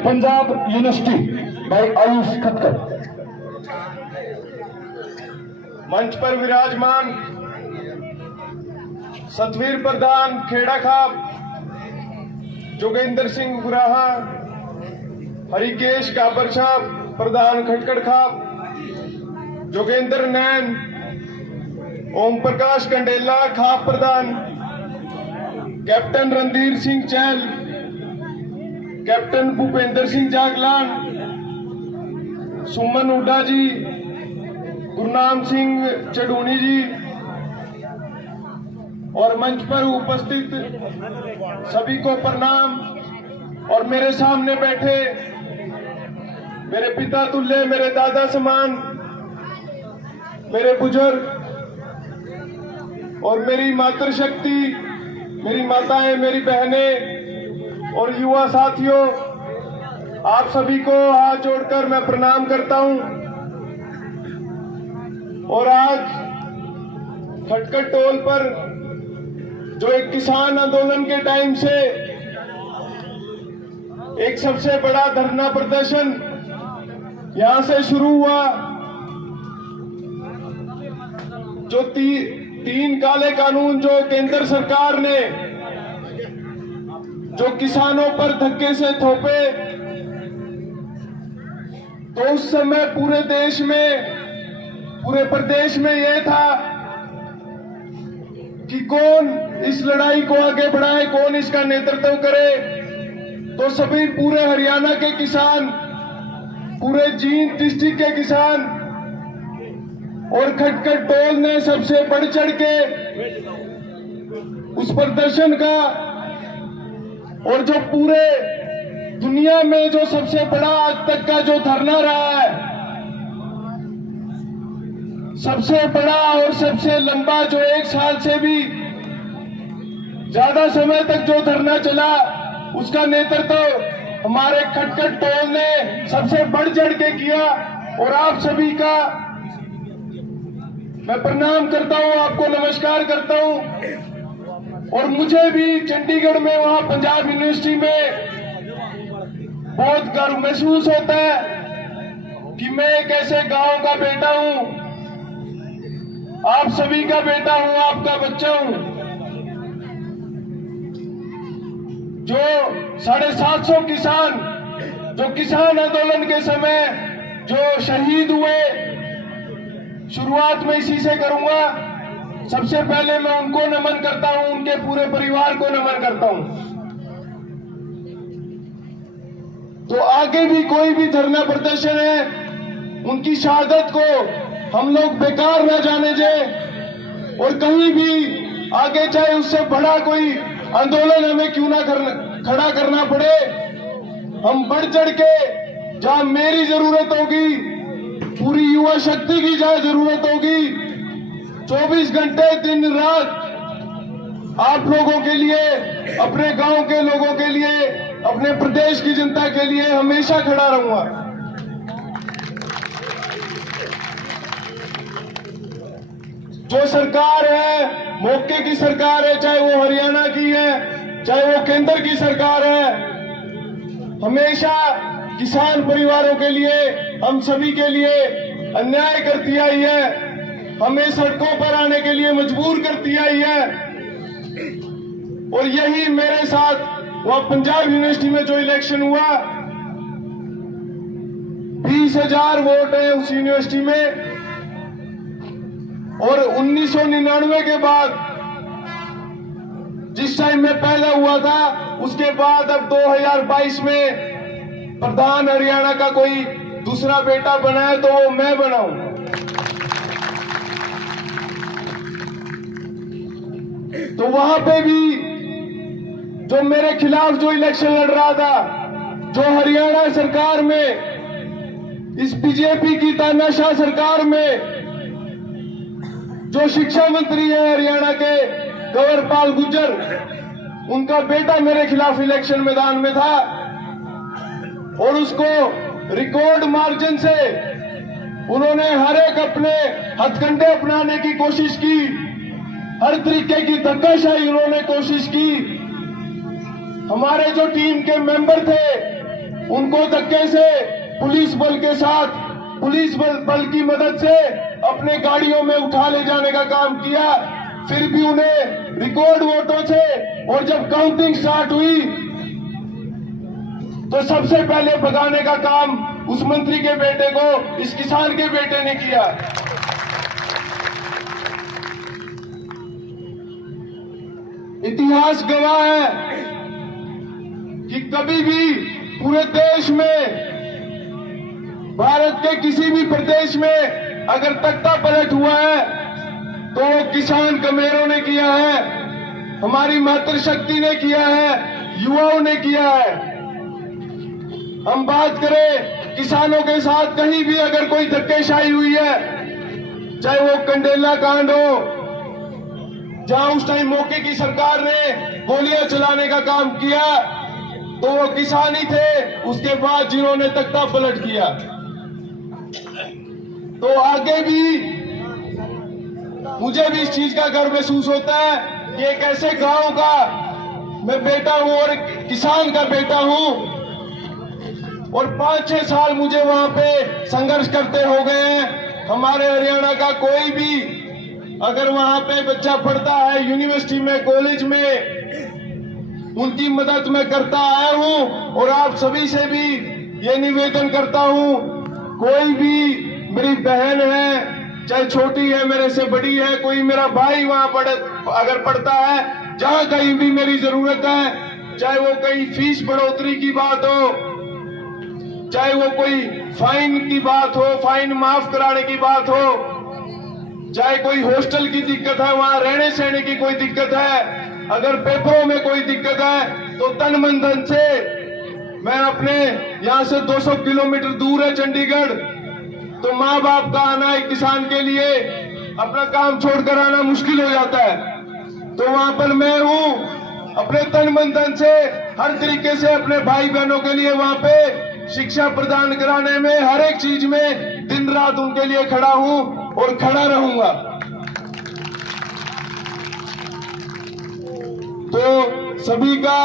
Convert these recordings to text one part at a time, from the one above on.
Punjab university by Ayush Khatkar. मंच पर विराजमान सतवीर प्रधान खेड़ा खाप, जोगेंद्र सिंह गुराहा, हरिकेश गाबर साहब प्रधान खटकड़ खाप, जोगेंद्र नैन, ओम प्रकाश कंडेला खाप प्रधान, कैप्टन रणधीर सिंह चहल, कैप्टन भूपेंद्र सिंह जागलान, सुमन हुड्डा जी, गुरनाम सिंह चढ़ूनी जी और मंच पर उपस्थित सभी को प्रणाम। और मेरे सामने बैठे मेरे पिता तुल्य, मेरे दादा समान, मेरे बुजुर्ग और मेरी मातृशक्ति, मेरी माताएं, मेरी बहनें और युवा साथियों, आप सभी को हाथ जोड़कर मैं प्रणाम करता हूं। और आज खटकड़ टोल पर जो एक किसान आंदोलन के टाइम से एक सबसे बड़ा धरना प्रदर्शन यहां से शुरू हुआ, जो तीन काले कानून जो केंद्र सरकार ने जो किसानों पर धक्के से थोपे, तो उस समय पूरे देश में, पूरे प्रदेश में यह था कि कौन इस लड़ाई को आगे बढ़ाए, कौन इसका नेतृत्व करे। तो सभी पूरे हरियाणा के किसान, पूरे जींद डिस्ट्रिक्ट के किसान और खटकड़ टोल ने सबसे बढ़ चढ़ के उस प्रदर्शन का, और जो पूरे दुनिया में जो सबसे बड़ा आज तक का जो धरना रहा है, सबसे बड़ा और सबसे लंबा, जो 1 साल से भी ज्यादा समय तक जो धरना चला, उसका नेतृत्व हमारे खटकड़ टोल ने सबसे बढ़ चढ़ के किया। और आप सभी का मैं प्रणाम करता हूं, आपको नमस्कार करता हूं। और मुझे भी चंडीगढ़ में, वहां पंजाब यूनिवर्सिटी में बहुत गर्व महसूस होता है कि मैं एक ऐसे गांव का बेटा हूं, आप सभी का बेटा हूं, आपका बच्चा हूं, जो 750 किसान, जो किसान आंदोलन के समय जो शहीद हुए, शुरुआत में इसी से करूंगा। सबसे पहले मैं उनको नमन करता हूं, उनके पूरे परिवार को नमन करता हूं। तो आगे भी कोई भी धरना प्रदर्शन है, उनकी शहादत को हम लोग बेकार न जाने दें। और कहीं भी आगे चाहे उससे बड़ा कोई आंदोलन हमें क्यों ना खड़ा करना पड़े, हम बढ़ चढ़ के, जहां मेरी जरूरत होगी, पूरी युवा शक्ति की जहां जरूरत होगी, 24 घंटे दिन रात आप लोगों के लिए, अपने गांव के लोगों के लिए, अपने प्रदेश की जनता के लिए हमेशा खड़ा रहूंगा। जो सरकार है, मौके की सरकार है, चाहे वो हरियाणा की है, चाहे वो केंद्र की सरकार है, हमेशा किसान परिवारों के लिए, हम सभी के लिए अन्याय करती आई है, हमें सड़कों पर आने के लिए मजबूर करती आई है। और यही मेरे साथ वह पंजाब यूनिवर्सिटी में जो इलेक्शन हुआ, 20,000 वोट है उस यूनिवर्सिटी में। और 1999 के बाद, जिस टाइम में पैदा हुआ था, उसके बाद अब 2022 में प्रधान हरियाणा का कोई दूसरा बेटा बना है, तो वो मैं बना हूं। तो वहां पे भी जो मेरे खिलाफ जो इलेक्शन लड़ रहा था, जो हरियाणा सरकार में, इस बीजेपी की तानाशाह सरकार में जो शिक्षा मंत्री है हरियाणा के, कंवरपाल गुर्जर, उनका बेटा मेरे खिलाफ इलेक्शन मैदान में था। और उसको रिकॉर्ड मार्जिन से उन्होंने हर एक अपने हथकंडे अपनाने की कोशिश की, हर तरीके की धक्काशाही उन्होंने कोशिश की। हमारे जो टीम के मेंबर थे, उनको धक्के से पुलिस बल के साथ, पुलिस बल की मदद से अपने गाड़ियों में उठा ले जाने का काम किया। फिर भी उन्हें रिकॉर्ड वोटों से, और जब काउंटिंग स्टार्ट हुई तो सबसे पहले भगाने का काम उस मंत्री के बेटे को, इस किसान के बेटे ने किया। इतिहास गवाह है कि कभी भी पूरे देश में, भारत के किसी भी प्रदेश में अगर तख्ता पलट हुआ है तो वो किसान कमेरों ने किया है, हमारी मातृशक्ति ने किया है, युवाओं ने किया है। हम बात करें किसानों के साथ कहीं भी अगर कोई धक्केशाही हुई है, चाहे वो कंडेला कांड हो, जहां उस टाइम मौके की सरकार ने गोलियां चलाने का काम किया, तो वो किसान ही थे उसके बाद जिन्होंने तख्ता पलट किया। तो आगे भी मुझे भी इस चीज का गर्व महसूस होता है कि एक ऐसे गांव का मैं बेटा हूं और किसान का बेटा हूं, और 5-6 साल मुझे वहां पे संघर्ष करते हो गए हैं। हमारे हरियाणा का कोई भी अगर वहां पे बच्चा पढ़ता है यूनिवर्सिटी में, कॉलेज में, उनकी मदद मैं करता आया हूं। और आप सभी से भी ये निवेदन करता हूं, कोई भी मेरी बहन है, चाहे छोटी है, मेरे से बड़ी है, कोई मेरा भाई वहां अगर पढ़ता है, जहां कहीं भी मेरी जरूरत है, चाहे वो कहीं फीस बढ़ोतरी की बात हो, चाहे वो कोई फाइन की बात हो, फाइन माफ कराने की बात हो, चाहे कोई हॉस्टल की दिक्कत है, वहां रहने सहने की कोई दिक्कत है, अगर पेपरों में कोई दिक्कत है, तो तन मन धन से मैं अपने यहां से 200 किलोमीटर दूर है चंडीगढ़, तो माँ बाप का आना एक किसान के लिए अपना काम छोड़कर आना मुश्किल हो जाता है। तो वहां पर मैं हूं, अपने तन मन धन से हर तरीके से अपने भाई बहनों के लिए वहां पे शिक्षा प्रदान कराने में, हर एक चीज में दिन रात उनके लिए खड़ा हूं और खड़ा रहूंगा। तो सभी का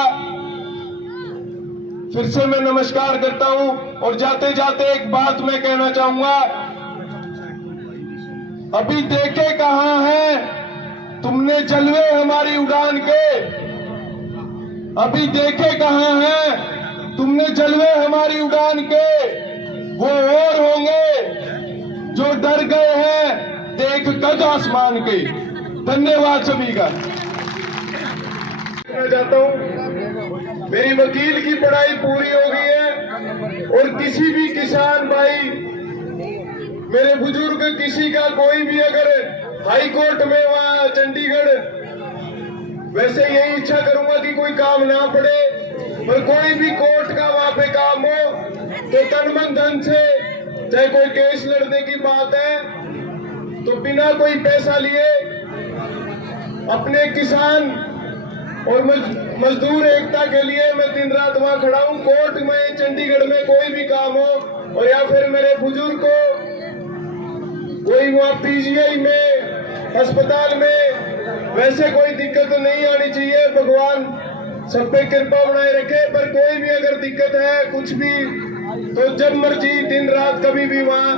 फिर से मैं नमस्कार करता हूं, और जाते जाते एक बात मैं कहना चाहूंगा, अभी देखे कहां है तुमने जलवे हमारी उड़ान के, अभी देखे कहां है तुमने जलवे हमारी उड़ान के, वो और होंगे जो डर गए हैं देख कद आसमान के। धन्यवाद सभी का। मैं चाहता हूं, मेरी वकील की पढ़ाई पूरी हो गई है, और किसी भी किसान भाई, मेरे बुजुर्ग, किसी का कोई भी अगर हाई कोर्ट में वहां चंडीगढ़, वैसे यही इच्छा करूंगा कि कोई काम ना पड़े, पर कोई भी कोर्ट का वहां पे काम हो तो तन मन धन से, चाहे कोई केस लड़ने की बात है तो बिना कोई पैसा लिए अपने किसान और मजदूर एकता के लिए मैं दिन रात वहां खड़ा हूं। कोर्ट में, चंडीगढ़ में कोई भी काम हो, और या फिर मेरे बुजुर्ग को कोई वहां पीजीआई में, अस्पताल में, वैसे कोई दिक्कत नहीं आनी चाहिए। भगवान सब पे कृपा बनाए रखे। पर कोई भी अगर दिक्कत है कुछ भी, तो जब मर्जी दिन रात कभी भी वहां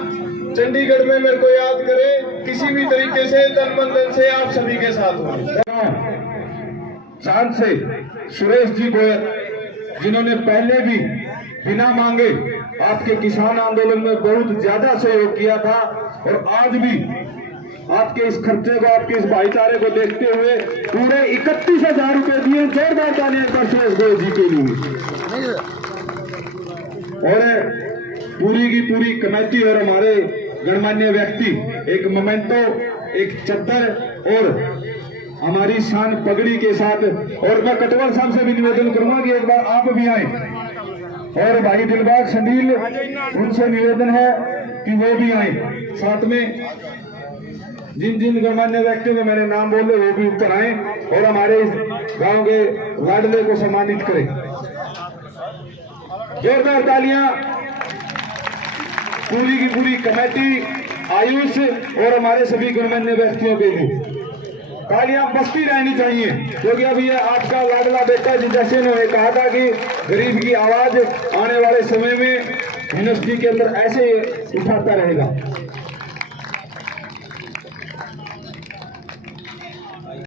चंडीगढ़ में मेरे को याद करे, किसी भी तरीके से तन मन धन से आप सभी के साथ हो। चांद से सुरेश जी गोयल, जिन्होंने पहले भी बिना मांगे आपके किसान आंदोलन में बहुत ज्यादा सहयोग किया था, और आज भी आपके इस खर्चे को, आपके इस भाईचारे को देखते हुए पूरे 31,000 रुपए दिए। जोरदार तालियां एक बार सुरेश गोयल जी के लिए। और पूरी की पूरी कमेटी और हमारे गणमान्य व्यक्ति एक मोमेंटो, एक चद्दर और हमारी शान पगड़ी के साथ, और मैं कटवाल साहब से भी निवेदन करूंगा कि एक बार आप भी आए, और भाई दिलबाग संडील, उनसे निवेदन है कि वो भी आए साथ में। जिन जिन गणमान्य व्यक्तियों को मैंने नाम बोले वो भी ऊपर आए और हमारे इस गांव के लाडले को सम्मानित करें। जोरदार तालियां पूरी की पूरी कमेटी, आयुष और हमारे सभी गणमान्य व्यक्तियों के लिए। तालियां बजती रहनी चाहिए, क्योंकि अब ये आपका लाडला बेटा जैसे उन्होंने कहा था कि गरीब की आवाज आने वाले समय में यूनिवर्सिटी के अंदर ऐसे उठाता रहेगा।